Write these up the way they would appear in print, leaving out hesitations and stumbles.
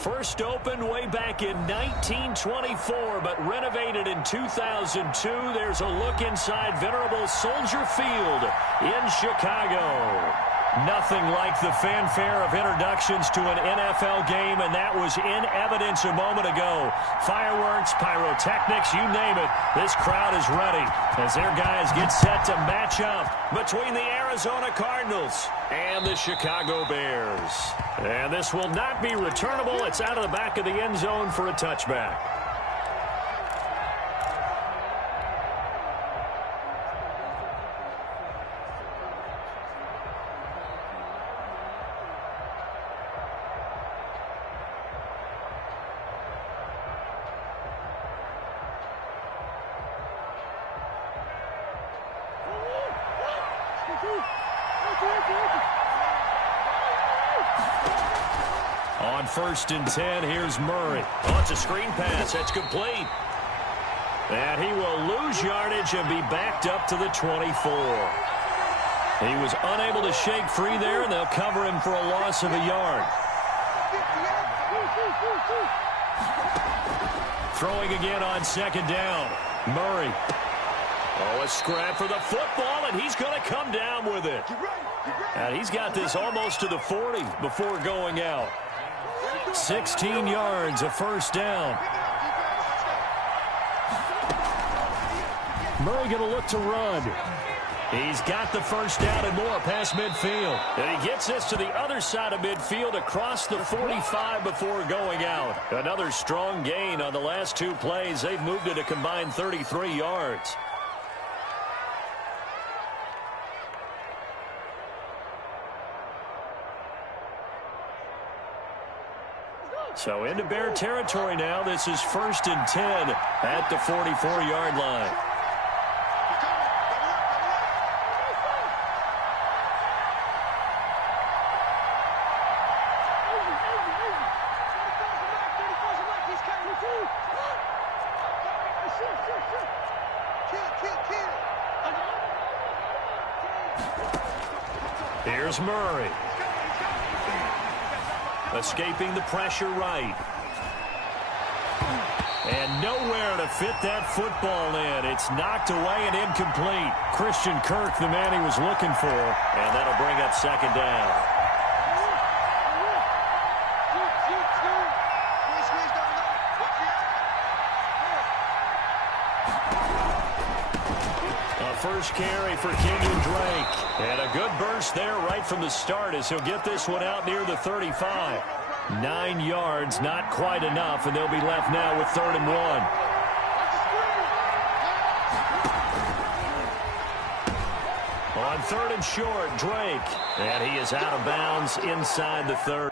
First opened way back in 1924, but renovated in 2002. There's a look inside venerable Soldier Field in Chicago. Nothing like the fanfare of introductions to an NFL game, and that was in evidence a moment ago. Fireworks, pyrotechnics, you name it. This crowd is ready as their guys get set to match up between the Arizona Cardinals and the Chicago Bears. And this will not be returnable. It's out of the back of the end zone for a touchback. On 1st and 10, here's Murray. Oh, it's a screen pass. That's complete. And he will lose yardage and be backed up to the 24. He was unable to shake free there, and they'll cover him for a loss of a yard. Throwing again on 2nd down. Murray. Oh, a scrap for the football, and he's going to come down with it. And he's got this almost to the 40 before going out. 16 yards, a 1st down. Murray going to look to run. He's got the 1st down and more past midfield. And he gets this to the other side of midfield across the 45 before going out. Another strong gain on the last 2 plays. They've moved it a combined 33 yards. So into Bear territory now. This is 1st and 10 at the 44-yard line. Here's Murray. Escaping the pressure right. And nowhere to fit that football in. It's knocked away and incomplete. Christian Kirk, the man he was looking for. And that'll bring up 2nd down. A first carry for Kenyon Drake. And a good burst there right from the start as he'll get this one out near the 35. 9 yards, not quite enough, and they'll be left now with 3rd and 1. On 3rd and short, Drake. And he is out of bounds inside the 30.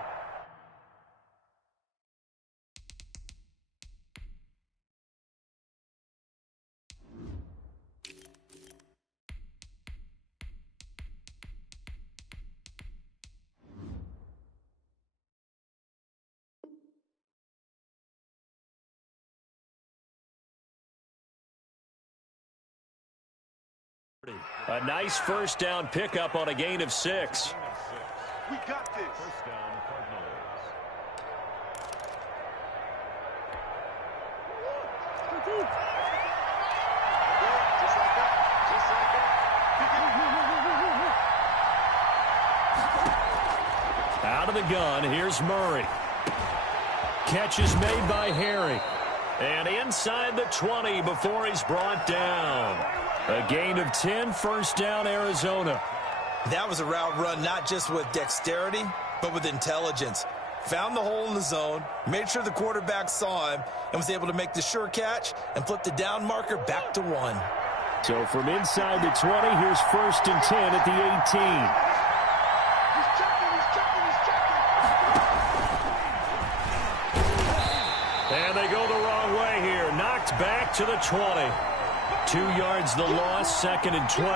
A nice 1st down pickup on a gain of 6. We got this. 1st down, Cardinals. Just like that. Just like that. Out of the gun, here's Murray. Catch is made by Harry. And inside the 20 before he's brought down. A gain of 10, 1st down, Arizona. That was a route run not just with dexterity, but with intelligence. Found the hole in the zone, made sure the quarterback saw him, and was able to make the sure catch and flip the down marker back to 1. So from inside the 20, here's 1st and 10 at the 18. He's checking. And they go the wrong way here. Knocked back to the 20. 2 yards the loss, 2nd and 12.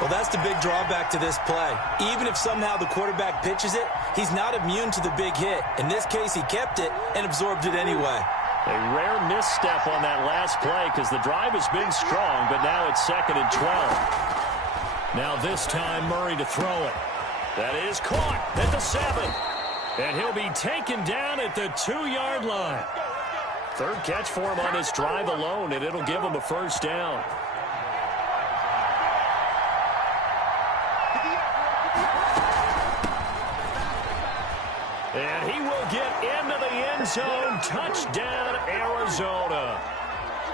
Well, that's the big drawback to this play. Even if somehow the quarterback pitches it, he's not immune to the big hit. In this case, he kept it and absorbed it anyway. A rare misstep on that last play because the drive has been strong, but now it's 2nd and 12. Now this time, Murray to throw it. That is caught at the 7. And he'll be taken down at the 2-yard line. Third catch for him on this drive alone, and it'll give him a first down. And he will get into the end zone. Touchdown, Arizona.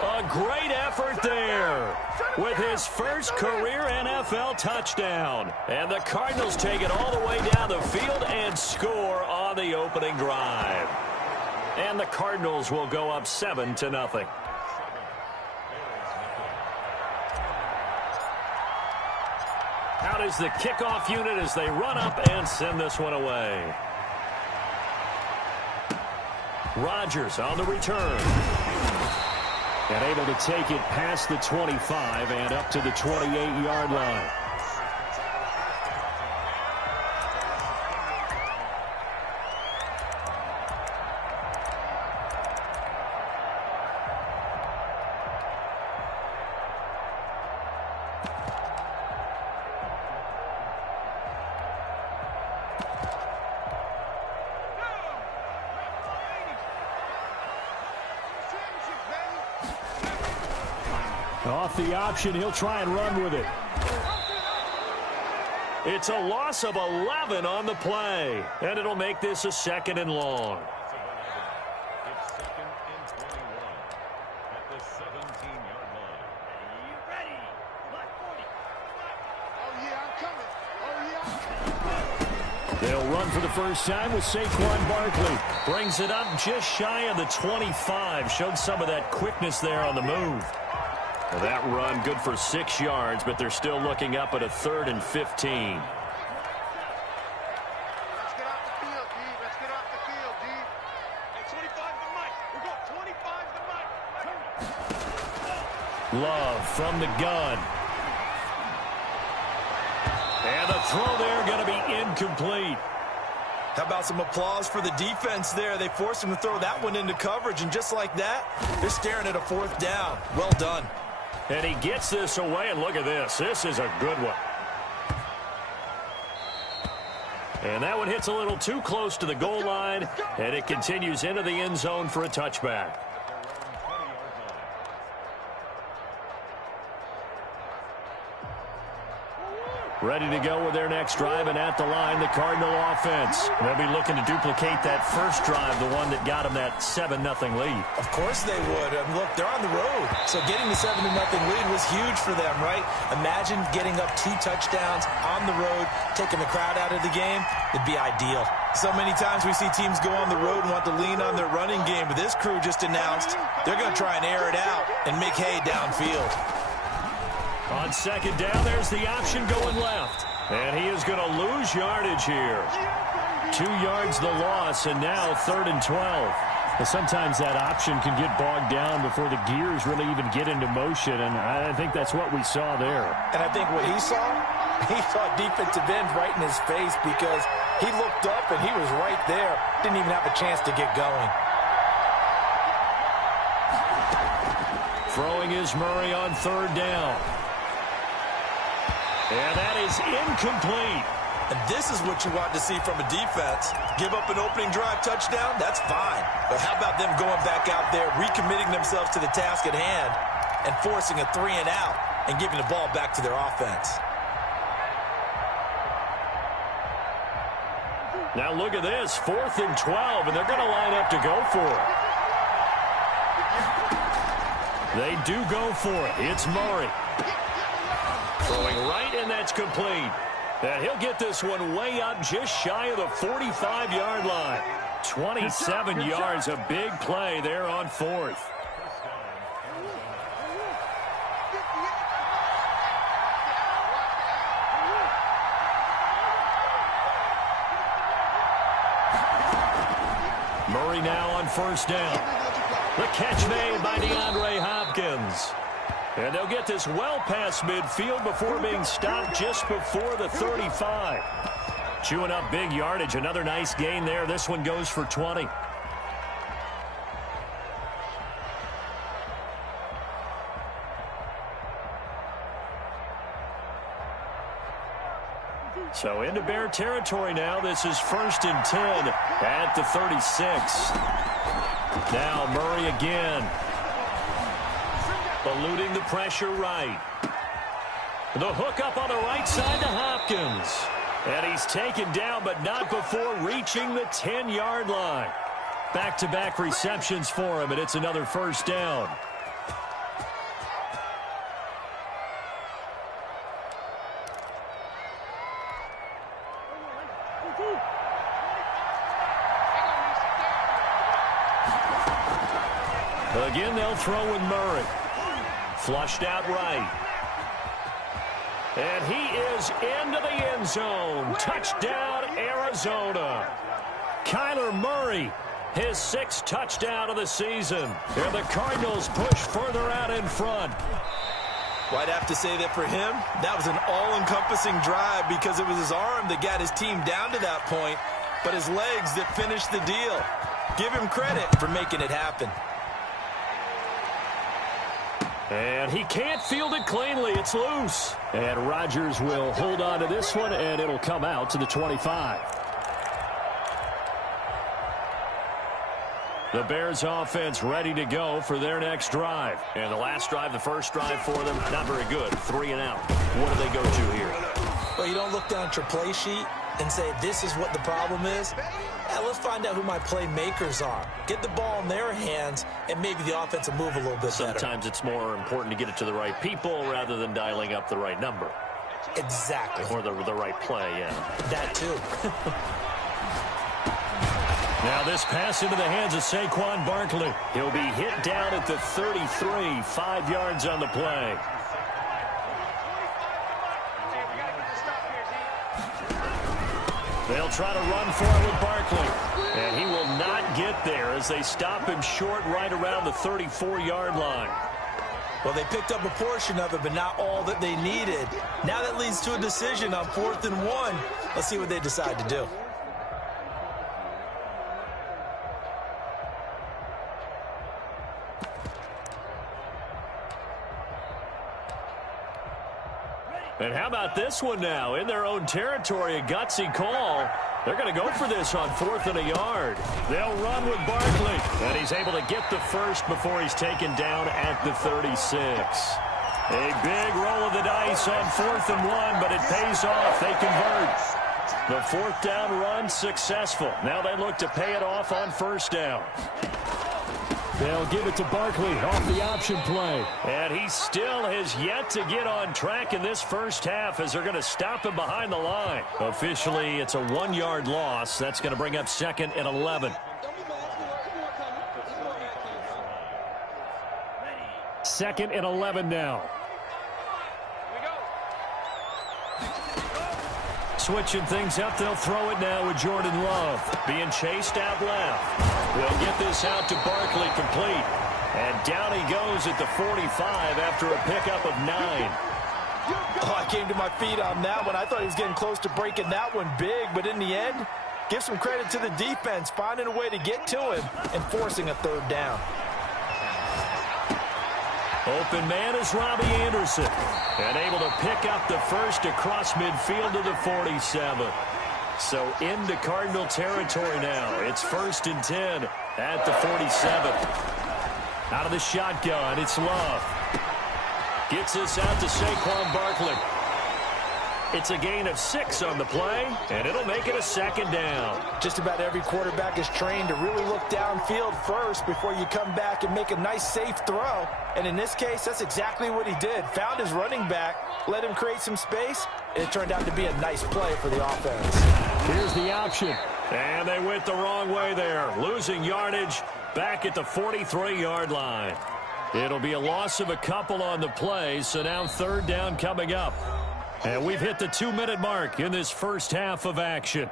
A great effort there with his first career NFL touchdown. And the Cardinals take it all the way down the field and score on the opening drive. And the Cardinals will go up 7-0. Out is the kickoff unit as they run up and send this one away. Rodgers on the return. And able to take it past the 25 and up to the 28-yard line. Off the option, he'll try and run with it. It's a loss of 11 on the play, and it'll make this a 2nd and long. It's 2nd and 21 at the 17-yard line. Are you ready? Black 40. Oh, yeah, I'm coming. Oh, yeah. They'll run for the first time with Saquon Barkley. Brings it up just shy of the 25. Showed some of that quickness there on the move. Well, that run good for 6 yards, but they're still looking up at a 3rd and 15. Let's get off the field, D. Let's get off the field, D. Hey, 25 to Mike. We got 25 to Mike. Love from the gun. And the throw there going to be incomplete. How about some applause for the defense there? They forced him to throw that one into coverage, and just like that, they're staring at a 4th down. Well done. And he gets this away, and look at this. This is a good one. And that one hits a little too close to the goal line, and it continues into the end zone for a touchback. Ready to go with their next drive, and at the line, the Cardinal offense. They'll be looking to duplicate that first drive, the one that got them that 7-0 lead. Of course they would. And look, they're on the road. So getting the 7-0 lead was huge for them, right? Imagine getting up 2 touchdowns on the road, taking the crowd out of the game. It'd be ideal. So many times we see teams go on the road and want to lean on their running game, but this crew just announced they're going to try and air it out and make hay downfield. On 2nd down, there's the option going left. And he is going to lose yardage here. 2 yards the loss, and now 3rd and 12. Well, sometimes that option can get bogged down before the gears really even get into motion, and I think that's what we saw there. And I think what he saw defensive end right in his face, because he looked up and he was right there. Didn't even have a chance to get going. Throwing is Murray on 3rd down. And that is incomplete. And this is what you want to see from a defense. Give up an opening drive touchdown, that's fine. But how about them going back out there, recommitting themselves to the task at hand, and forcing a 3-and-out and giving the ball back to their offense? Now look at this, 4th and 12, and they're going to line up to go for it. They do go for it. It's Murray. Throwing right, and that's complete. And he'll get this one way up just shy of the 45-yard line. 27 yards, a big play there on 4th. Murray now on 1st down. The catch made by DeAndre Hopkins. And they'll get this well past midfield before being stopped just before the 35. Chewing up big yardage. Another nice gain there. This one goes for 20. So into Bear territory now. This is 1st and 10 at the 36. Now Murray again. Eluding the pressure right. The hook up on the right side to Hopkins. And he's taken down, but not before reaching the 10-yard line. Back-to-back receptions for him, and it's another first down. Again, they'll throw with Murray. Flushed out right. And he is into the end zone. Touchdown, Arizona. Kyler Murray, his 6th touchdown of the season. And the Cardinals push further out in front. Well, I'd have to say that for him, that was an all-encompassing drive because it was his arm that got his team down to that point, but his legs that finished the deal. Give him credit for making it happen. And he can't field it cleanly. It's loose. And Rodgers will hold on to this one, and it'll come out to the 25. The Bears offense ready to go for their next drive. And the last drive, the first drive for them, not very good. 3 and out. What do they go to here? Well, you don't look down at your play sheet and say, this is what the problem is. Let's find out who my playmakers are. Get the ball in their hands, and maybe the offense will move a little bit better. Sometimes it's more important to get it to the right people rather than dialing up the right number. Exactly. Or the right play, yeah. That too. Now this pass into the hands of Saquon Barkley. He'll be hit down at the 33, 5 yards on the play. They'll try to run for it with Barkley. And he will not get there as they stop him short right around the 34-yard line. Well, they picked up a portion of it, but not all that they needed. Now that leads to a decision on 4th and 1. Let's see what they decide to do. And how about this one now? In their own territory, a gutsy call. They're going to go for this on 4th and a yard. They'll run with Barkley. And he's able to get the first before he's taken down at the 36. A big roll of the dice on 4th and 1, but it pays off. They convert. The 4th down run successful. Now they look to pay it off on 1st down. They'll give it to Barkley off the option play. And he still has yet to get on track in this first half as they're going to stop him behind the line. Officially, it's a 1-yard loss. That's going to bring up 2nd and 11. 2nd and 11 now. Switching things up, they'll throw it now with Jordan Love. Being chased out left. They'll get this out to Barkley complete. And down he goes at the 45 after a pickup of 9. Oh, I came to my feet on that one. I thought he was getting close to breaking that one big, but in the end, give some credit to the defense, finding a way to get to him and forcing a 3rd down. Open man is Robbie Anderson. And able to pick up the first across midfield to the 47. So into Cardinal territory now. It's 1st and 10 at the 47. Out of the shotgun, it's Love. Gets this out to Saquon Barkley. It's a gain of 6 on the play, and it'll make it a 2nd down. Just about every quarterback is trained to really look downfield first before you come back and make a nice, safe throw. And in this case, that's exactly what he did. Found his running back, let him create some space, and it turned out to be a nice play for the offense. Here's the option. And they went the wrong way there. Losing yardage back at the 43-yard line. It'll be a loss of a couple on the play, so now 3rd down coming up. And we've hit the 2-minute mark in this first half of action.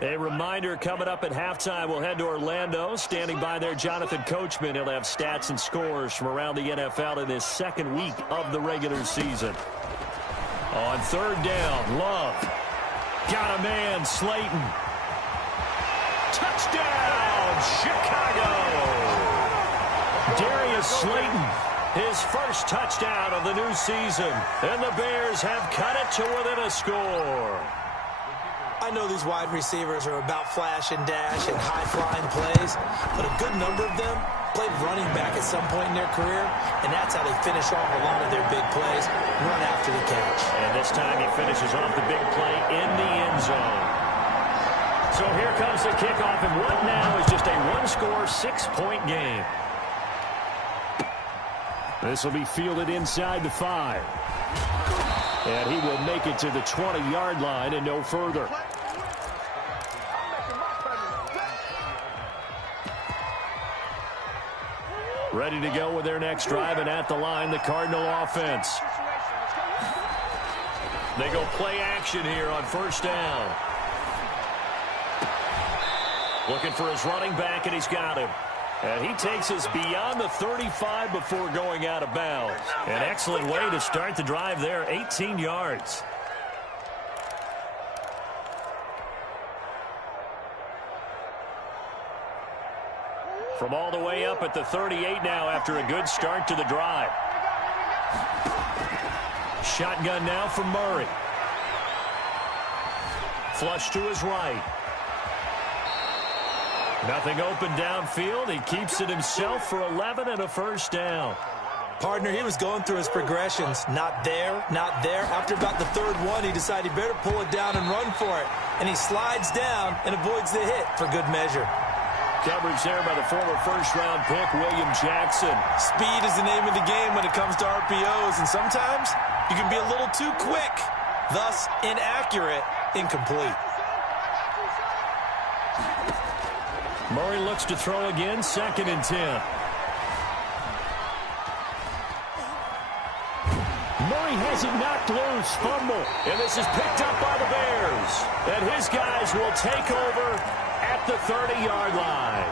A reminder coming up at halftime, we'll head to Orlando. Standing by there, Jonathan Coachman. He'll have stats and scores from around the NFL in this 2nd week of the regular season. On 3rd down, Love. Got a man, Slayton. Touchdown, Chicago! Darius Slayton, his first touchdown of the new season. And the Bears have cut it to within a score. I know these wide receivers are about flash and dash and high-flying plays, but a good number of them played running back at some point in their career, and that's how they finish off a lot of their big plays, run after the catch. And this time he finishes off the big play in the end zone. So here comes the kickoff, and what now is just a one-score, 6-point game. This will be fielded inside the 5. And he will make it to the 20-yard line and no further. Ready to go with their next drive, and at the line, the Cardinal offense. They go play action here on first down. Looking for his running back, and he's got him. And he takes us beyond the 35 before going out of bounds. An excellent way to start the drive there, 18 yards. From all the way up at the 38 now after a good start to the drive. Shotgun now from Murray. Flush to his right. Nothing open downfield. He keeps it himself for 11 and a first down. Partner, he was going through his progressions. Not there, not there. After about the third one, he decided he better pull it down and run for it. And he slides down and avoids the hit for good measure. Coverage there by the former first-round pick, William Jackson. Speed is the name of the game when it comes to RPOs, and sometimes you can be a little too quick, thus inaccurate, incomplete. Murray looks to throw again, 2nd and 10. Murray has it knocked loose, fumble, and this is picked up by the Bears. And his guys will take over at the 30-yard line.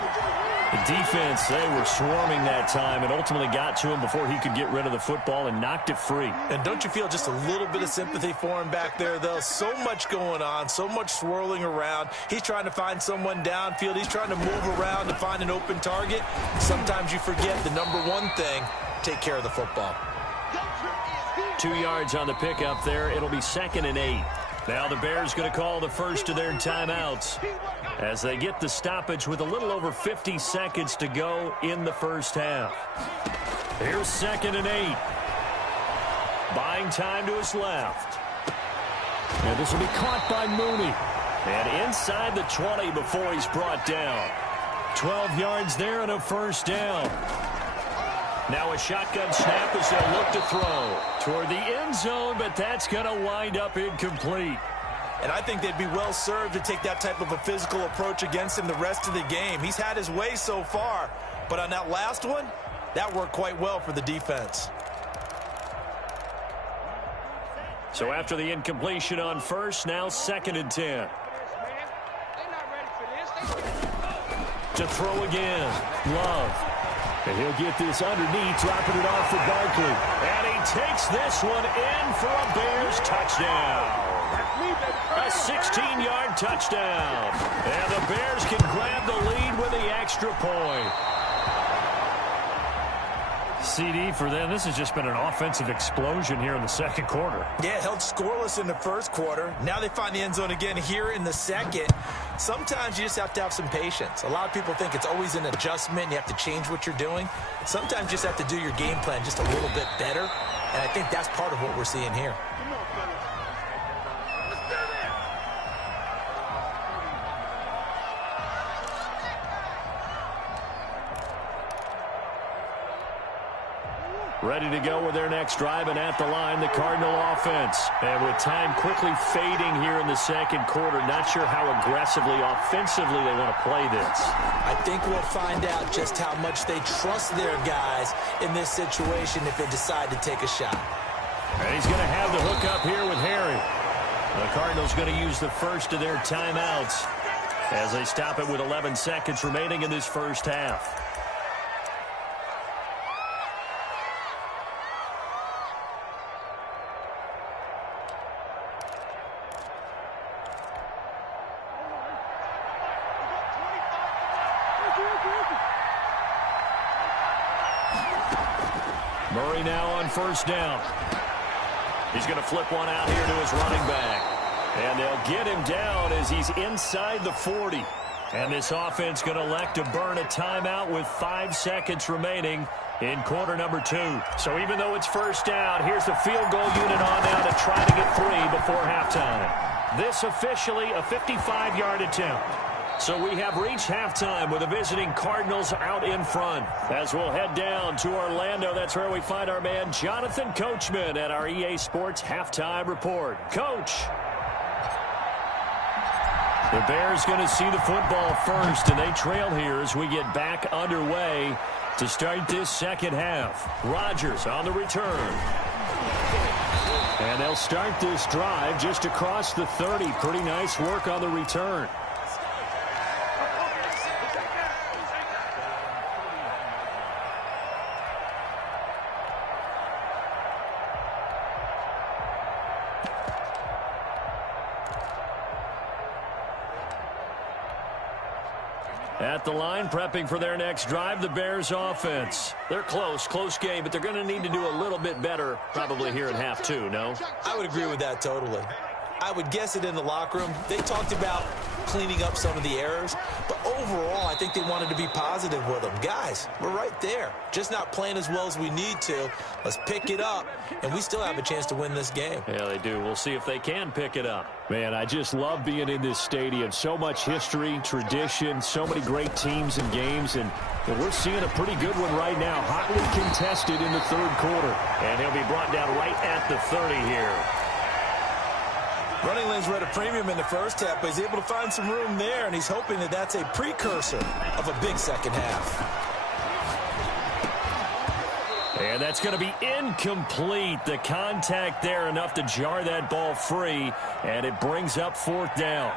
The defense, they were swarming that time and ultimately got to him before he could get rid of the football and knocked it free. And don't you feel just a little bit of sympathy for him back there, though? So much going on, so much swirling around. He's trying to find someone downfield. He's trying to move around to find an open target. Sometimes you forget the number one thing, take care of the football. 2 yards on the pickup there. It'll be 2nd and 8. Now the Bears going to call the first of their timeouts as they get the stoppage with a little over 50 seconds to go in the first half. Here's 2nd and 8. Buying time to his left. And this will be caught by Mooney. And inside the 20 before he's brought down. 12 yards there and a first down. Now a shotgun snap as they'll look to throw toward the end zone, but that's going to wind up incomplete. And I think they'd be well served to take that type of a physical approach against him the rest of the game. He's had his way so far, but on that last one, that worked quite well for the defense. So after the incompletion on first, now 2nd and 10. To throw again, Love. And he'll get this underneath, dropping it off for Barkley. And he takes this one in for a Bears touchdown. A 16-yard touchdown. And the Bears can grab the lead with the extra point. CD for them. This has just been an offensive explosion here in the second quarter. Yeah, held scoreless in the first quarter. Now they find the end zone again here in the second. Sometimes you just have to have some patience. A lot of people think it's always an adjustment. You have to change what you're doing. Sometimes you just have to do your game plan just a little bit better. And I think that's part of what we're seeing here. Ready to go with their next drive, and at the line, the Cardinal offense. And with time quickly fading here in the second quarter, not sure how aggressively, offensively they want to play this. I think we'll find out just how much they trust their guys in this situation if they decide to take a shot. And he's going to have the hook up here with Harry. The Cardinals going to use the first of their timeouts as they stop it with 11 seconds remaining in this first half. Murray now on first down. He's going to flip one out here to his running back. And they'll get him down as he's inside the 40. And this offense going to elect to burn a timeout with 5 seconds remaining in quarter number 2. So even though it's first down, here's the field goal unit on now to try to get 3 before halftime. This officially a 55-yard attempt. So we have reached halftime with the visiting Cardinals out in front. As we'll head down to Orlando, that's where we find our man Jonathan Coachman at our EA Sports Halftime Report. Coach. The Bears going to see the football first, and they trail here as we get back underway to start this second half. Rodgers on the return. And they'll start this drive just across the 30. Pretty nice work on the return. At the line, prepping for their next drive, the Bears offense. They're close game, but they're going to need to do a little bit better probably here in half 2, no? I would agree with that totally. I would guess it in the locker room. They talked about cleaning up some of the errors, but overall, I think they wanted to be positive with them. Guys, we're right there. Just not playing as well as we need to. Let's pick it up, and we still have a chance to win this game. Yeah, they do. We'll see if they can pick it up. Man, I just love being in this stadium. So much history, tradition, so many great teams and games, and we're seeing a pretty good one right now. Hotly contested in the third quarter. And he'll be brought down right at the 30 here. Running lanes were at a premium in the first half, but he's able to find some room there, and he's hoping that that's a precursor of a big second half. And that's going to be incomplete. The contact there enough to jar that ball free, and it brings up 4th down.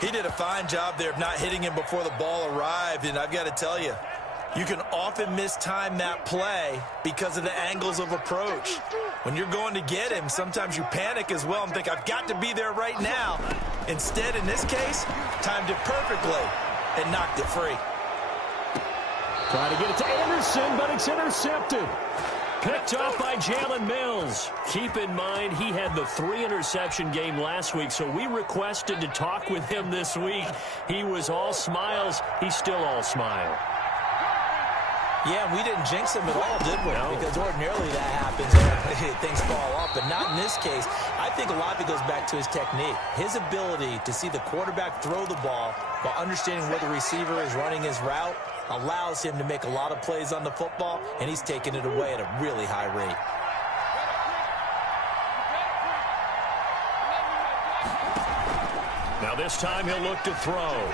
He did a fine job there of not hitting him before the ball arrived, and I've got to tell you, you can often mistime that play because of the angles of approach. When you're going to get him, sometimes you panic as well and think, I've got to be there right now. Instead, in this case, timed it perfectly and knocked it free. Trying to get it to Anderson, but it's intercepted. Picked off by Jalen Mills. Keep in mind, he had the 3-interception game last week, so we requested to talk with him this week. He was all smiles. He's still all smile. Yeah, we didn't jinx him at all, did we? No. Because ordinarily that happens and things fall off, but not in this case. I think a lot of it goes back to his technique. His ability to see the quarterback throw the ball while understanding where the receiver is running his route allows him to make a lot of plays on the football, and he's taking it away at a really high rate. Now this time he'll look to throw.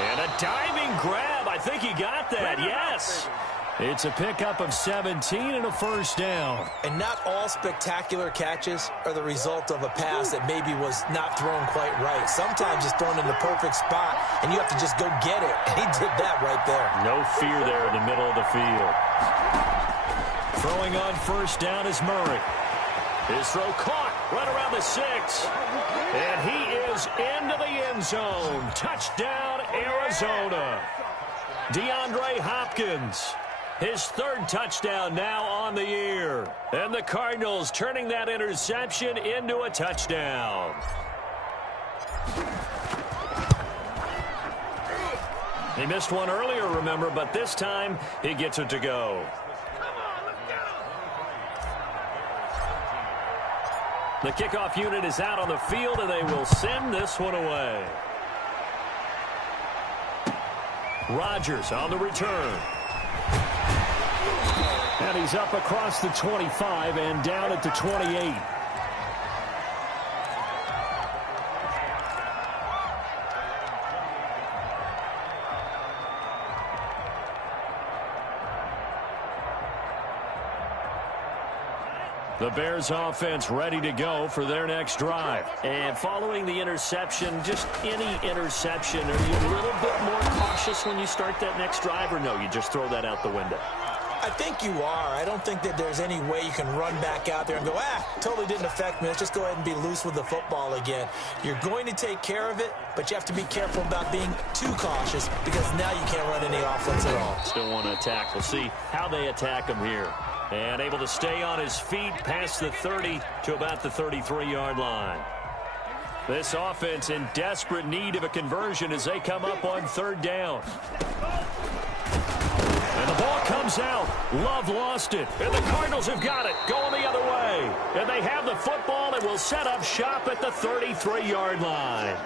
And a diving grab. I think he got that. Yes. It's a pickup of 17 and a first down. And not all spectacular catches are the result of a pass that maybe was not thrown quite right. Sometimes it's thrown in the perfect spot, and you have to just go get it. And he did that right there. No fear there in the middle of the field. Throwing on first down is Murray. His throw caught right around the 6. And he is into the end zone. Touchdown, Arizona. DeAndre Hopkins. His 3rd touchdown now on the year. And the Cardinals turning that interception into a touchdown. He missed one earlier, remember, but this time he gets it to go. The kickoff unit is out on the field, and they will send this one away. Rodgers on the return. And he's up across the 25 and down at the 28. The Bears offense ready to go for their next drive. And following the interception, just any interception, are you a little bit more cautious when you start that next drive, or no, you just throw that out the window? I think you are. I don't think that there's any way you can run back out there and go, totally didn't affect me. Let's just go ahead and be loose with the football again. You're going to take care of it, but you have to be careful about being too cautious because now you can't run any offense at all. Still want to attack. We'll see how they attack him here. And able to stay on his feet past the 30 to about the 33-yard line. This offense in desperate need of a conversion as they come up on 3rd down. And the ball comes out. Love lost it. And the Cardinals have got it. Going the other way. And they have the football and will set up shop at the 33-yard line.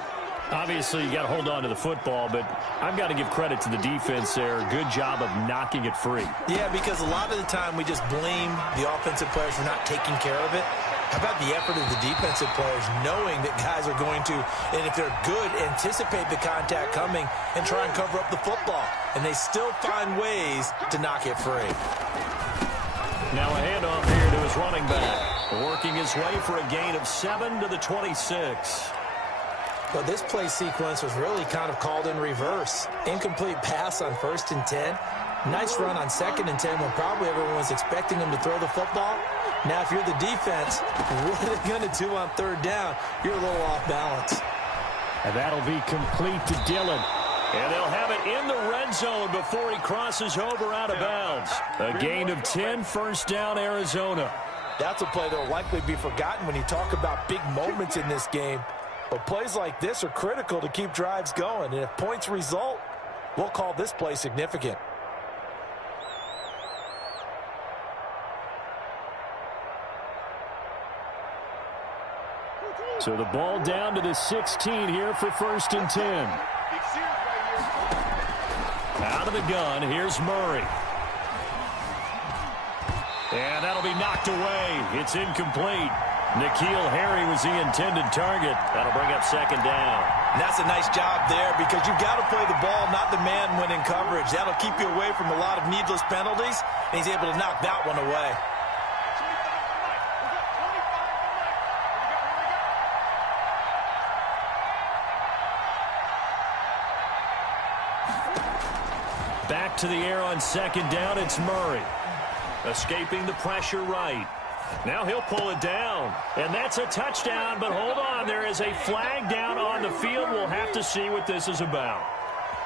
Obviously, you got to hold on to the football, but I've got to give credit to the defense there. Good job of knocking it free. Yeah, because a lot of the time we just blame the offensive players for not taking care of it. How about the effort of the defensive players knowing that guys are going to, and if they're good, anticipate the contact coming and try and cover up the football. And they still find ways to knock it free. Now a handoff here to his running back. Working his way for a gain of 7 to the 26. But this play sequence was really kind of called in reverse. Incomplete pass on 1st and 10. Nice run on 2nd and 10 when probably everyone was expecting him to throw the football. Now, if you're the defense, what are they going to do on 3rd down? You're a little off balance. And that'll be complete to Dillon. And they'll have it in the red zone before he crosses over out of bounds. A gain of 10, 1st down, Arizona. That's a play that will likely be forgotten when you talk about big moments in this game. But plays like this are critical to keep drives going. And if points result, we'll call this play significant. So the ball down to the 16 here for 1st and 10. Out of the gun, here's Murray. And that'll be knocked away. It's incomplete. N'Keal Harry was the intended target. That'll bring up 2nd down. And that's a nice job there because you've got to play the ball, not the man when in coverage. That'll keep you away from a lot of needless penalties, and he's able to knock that one away. Back to the air on 2nd down, it's Murray. Escaping the pressure right. Now he'll pull it down. And that's a touchdown, but hold on. There is a flag down on the field. We'll have to see what this is about.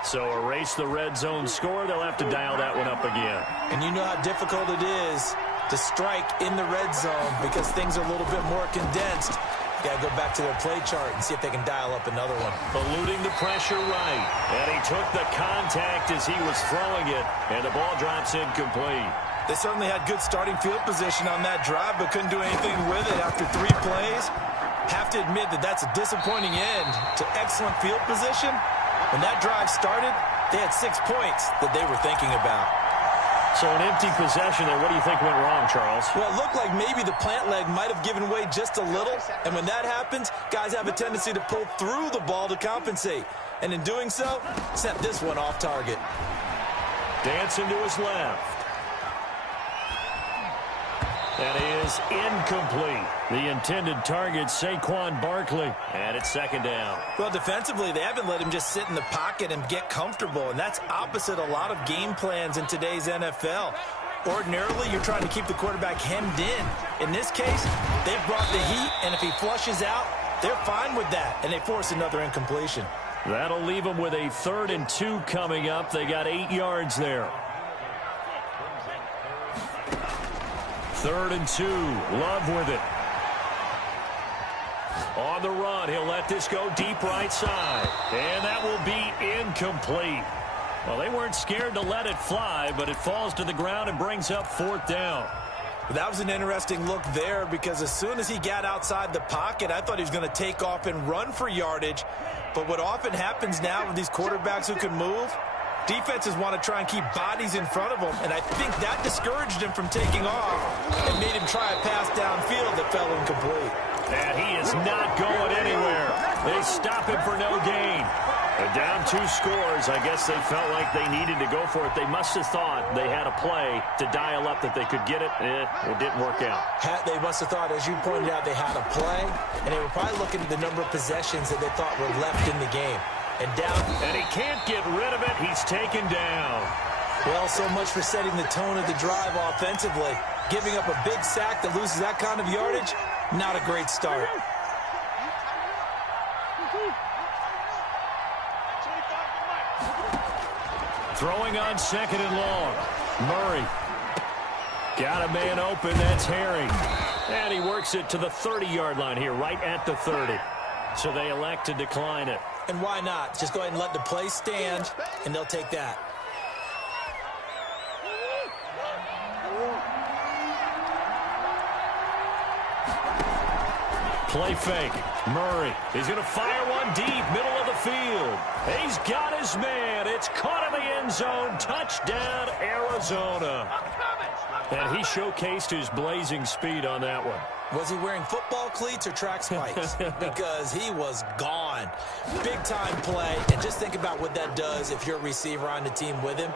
So erase the red zone score. They'll have to dial that one up again. And you know how difficult it is to strike in the red zone because things are a little bit more condensed. You got to go back to their play chart and see if they can dial up another one. Eluding the pressure right. And he took the contact as he was throwing it. And the ball drops incomplete. They certainly had good starting field position on that drive, but couldn't do anything with it after 3 plays. Have to admit that that's a disappointing end to excellent field position. When that drive started, they had 6 points that they were thinking about. So an empty possession there. What do you think went wrong, Charles? Well, it looked like maybe the plant leg might have given way just a little. And when that happens, guys have a tendency to pull through the ball to compensate. And in doing so, sent this one off target. Dancing to his left. That is incomplete. The intended target, Saquon Barkley. And it's 2nd down. Well, defensively, they haven't let him just sit in the pocket and get comfortable. And that's opposite a lot of game plans in today's NFL. Ordinarily, you're trying to keep the quarterback hemmed in. In this case, they've brought the heat, and if he flushes out, they're fine with that. And they force another incompletion. That'll leave them with a 3rd and 2 coming up. They got 8 yards there. 3rd and 2. Love with it. On the run, he'll let this go deep right side. And that will be incomplete. Well, they weren't scared to let it fly, but it falls to the ground and brings up 4th down. That was an interesting look there because as soon as he got outside the pocket, I thought he was going to take off and run for yardage. But what often happens now with these quarterbacks who can move, defenses want to try and keep bodies in front of them, and I think that discouraged him from taking off and made him try a pass downfield that fell incomplete. And he is not going anywhere. They stop him for no gain. Down 2 scores. I guess they felt like they needed to go for it. They must have thought they had a play to dial up that they could get it. It didn't work out. They must have thought, as you pointed out, they had a play, and they were probably looking at the number of possessions that they thought were left in the game. And he can't get rid of it. He's taken down. Well, so much for setting the tone of the drive offensively. Giving up a big sack that loses that kind of yardage, not a great start. Throwing on 2nd and long. Murray. Got a man open. That's Herring. And he works it to the 30-yard line here, right at the 30. So they elect to decline it. And why not? Just go ahead and let the play stand, and they'll take that. Play fake. Murray. He's going to fire one deep, middle of the field. He's got his man. It's caught in the end zone. Touchdown, Arizona. And he showcased his blazing speed on that one. Was he wearing football cleats or track spikes? Because he was gone. Big-time play. And just think about what that does if you're a receiver on the team with him.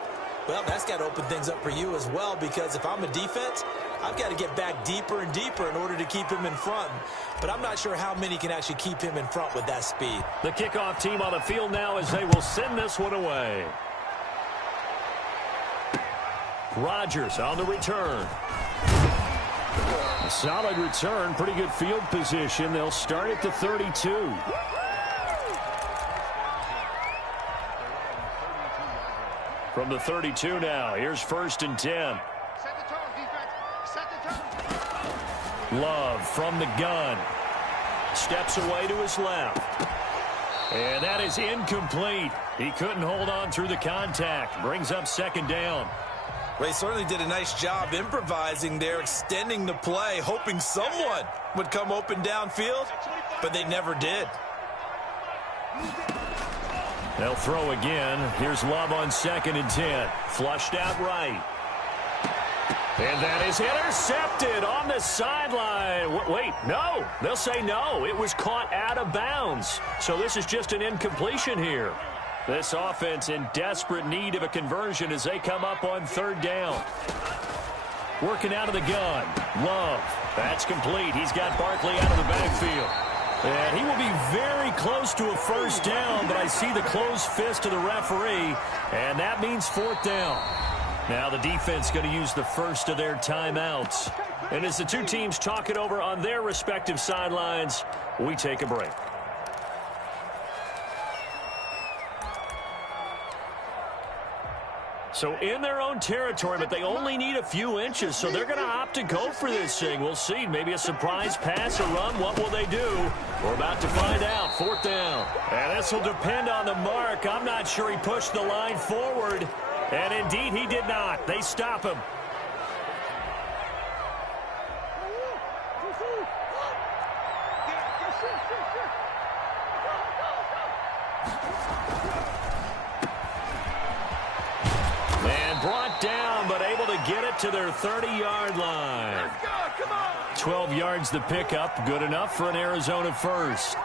Well, that's got to open things up for you as well, because if I'm a defense, I've got to get back deeper and deeper in order to keep him in front. But I'm not sure how many can actually keep him in front with that speed. The kickoff team on the field now as they will send this one away. Rodgers on the return. A solid return, pretty good field position. They'll start at the 32. From the 32 now, here's 1st and 10. Set the tone, defense. Set the tone. Love from the gun. Steps away to his left. And that is incomplete. He couldn't hold on through the contact. Brings up 2nd down. Well, he certainly did a nice job improvising there, extending the play, hoping someone would come open downfield, but they never did. They'll throw again. Here's Love on 2nd and 10. Flushed out right. And that is intercepted on the sideline. Wait, no. They'll say no. It was caught out of bounds. So this is just an incompletion here. This offense in desperate need of a conversion as they come up on 3rd down. Working out of the gun. Love. That's complete. He's got Barkley out of the backfield. And he will be very close to a 1st down, but I see the closed fist of the referee, and that means 4th down. Now the defense going to use the first of their timeouts. And as the two teams talk it over on their respective sidelines, we take a break. So in their own territory, but they only need a few inches, so they're going to opt to go for this thing. We'll see. Maybe a surprise pass or run. What will they do? We're about to find out. 4th down. And this will depend on the mark. I'm not sure he pushed the line forward. And indeed, he did not. They stop him. Brought down, but able to get it to their 30-yard line. Let's go, come on. 12 yards to pick up. Good enough for an Arizona first.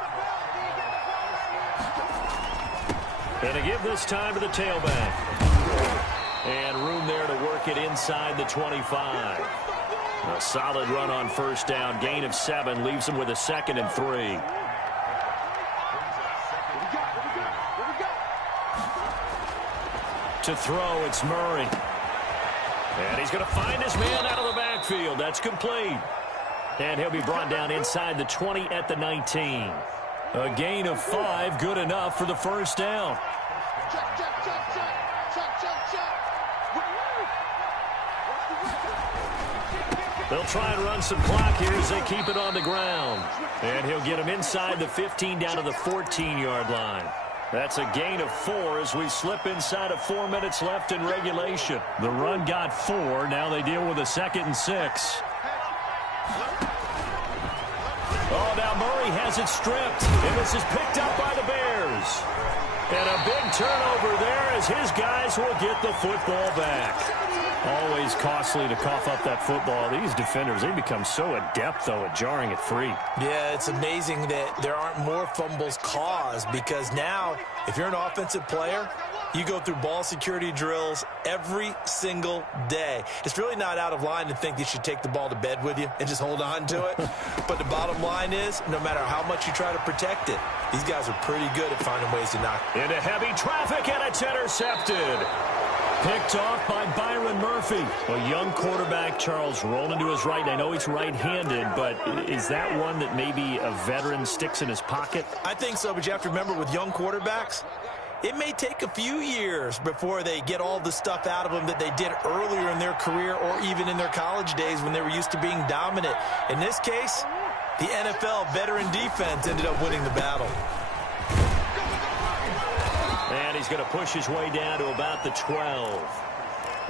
And to give this time to the tailback. And room there to work it inside the 25. A solid run on 1st down. Gain of 7 leaves them with a 2nd and 3. To throw, it's Murray. And he's going to find his man out of the backfield. That's complete. And he'll be brought down inside the 20 at the 19. A gain of 5, good enough for the 1st down. Check, check, check, check. Check, check, check. They'll try and run some clock here as they keep it on the ground. And he'll get him inside the 15 down to the 14-yard line. That's a gain of 4 as we slip inside of 4 minutes left in regulation. The run got 4. Now they deal with a 2nd and 6. Oh, now Murray has it stripped. And this is picked up by the Bears. And a big turnover there as his guys will get the football back. Always costly to cough up that football. These defenders, they become so adept, though, at jarring it free. Yeah, it's amazing that there aren't more fumbles caused, because now, if you're an offensive player, you go through ball security drills every single day. It's really not out of line to think you should take the ball to bed with you and just hold on to it. But the bottom line is, no matter how much you try to protect it, these guys are pretty good at finding ways to knock it. Into heavy traffic, and it's intercepted. Picked off by Byron Murphy. A young quarterback, Charles, rolling to his right. I know he's right-handed, but is that one that maybe a veteran sticks in his pocket? I think so, but you have to remember with young quarterbacks, it may take a few years before they get all the stuff out of them that they did earlier in their career or even in their college days when they were used to being dominant. In this case, the NFL veteran defense ended up winning the battle. And he's going to push his way down to about the 12.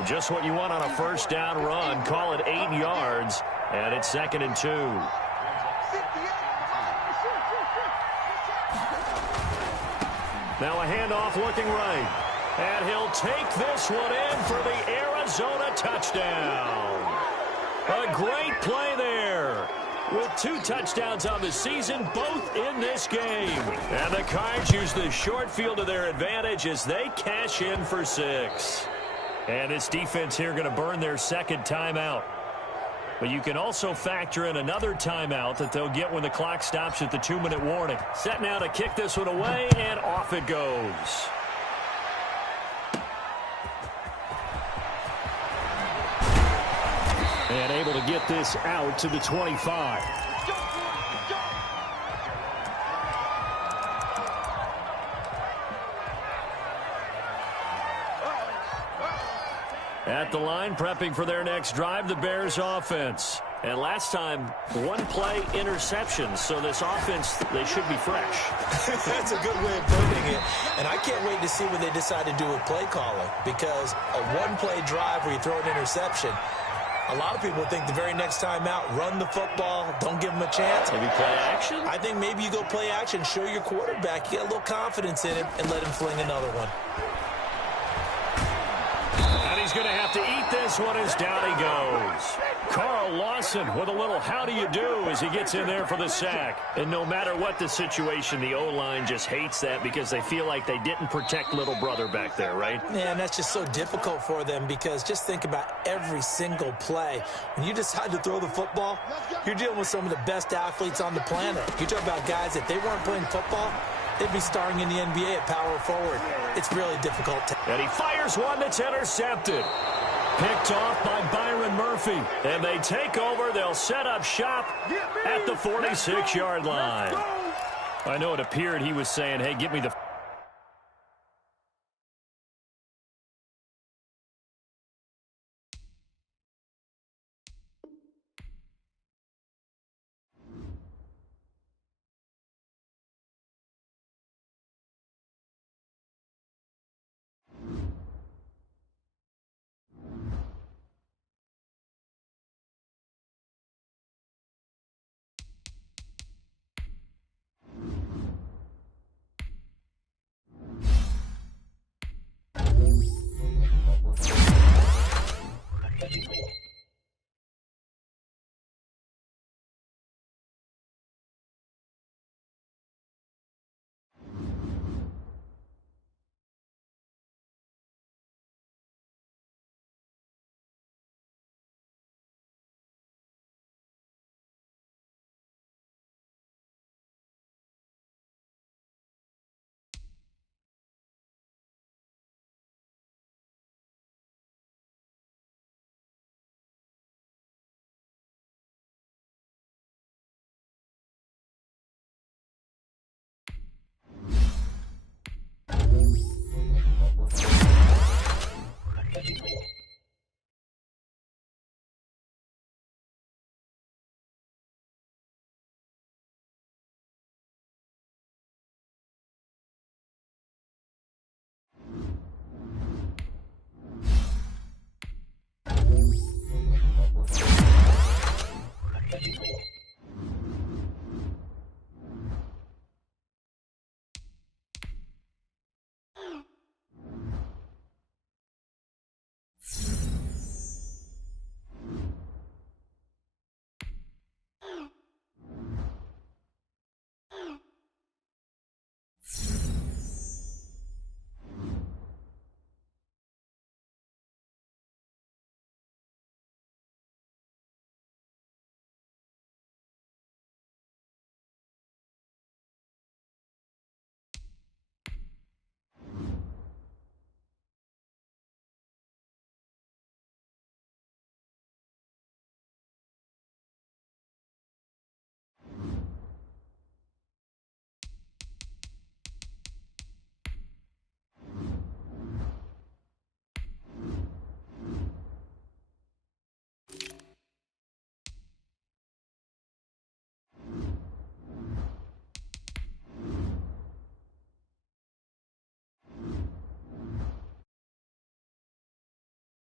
Just what you want on a first down run. Call it 8 yards, and it's 2nd and 2. Now a handoff looking right. And he'll take this one in for the Arizona touchdown. A great play there. With 2 touchdowns on the season, both in this game. And the Cards use the short field to their advantage as they cash in for 6. And this defense here going to burn their 2nd timeout. But you can also factor in another timeout that they'll get when the clock stops at the 2-minute warning. Set now to kick this one away, and off it goes. And able to get this out to the 25. At the line, prepping for their next drive, the Bears offense. And last time, 1-play interception. So this offense, they should be fresh. That's a good way of putting it. And I can't wait to see what they decide to do with play calling. Because a 1-play drive where you throw an interception, a lot of people think the very next time out, run the football, don't give them a chance. Maybe play action? I think maybe you go play action, show your quarterback, you get a little confidence in him, and let him fling another one. And he's going to have to eat this one as down he goes. Carl Lawson with a little how do you do as he gets in there for the sack. And no matter what the situation, the O-line just hates that because they feel like they didn't protect little brother back there, right? Yeah, and that's just so difficult for them because just think about every single play. When you decide to throw the football, you're dealing with some of the best athletes on the planet. You talk about guys, if they weren't playing football, they'd be starring in the NBA at power forward. It's really difficult. And he fires one that's intercepted. Picked off by Byron Murphy. And they take over. They'll set up shop at the 46-yard line. I know it appeared he was saying, hey, give me the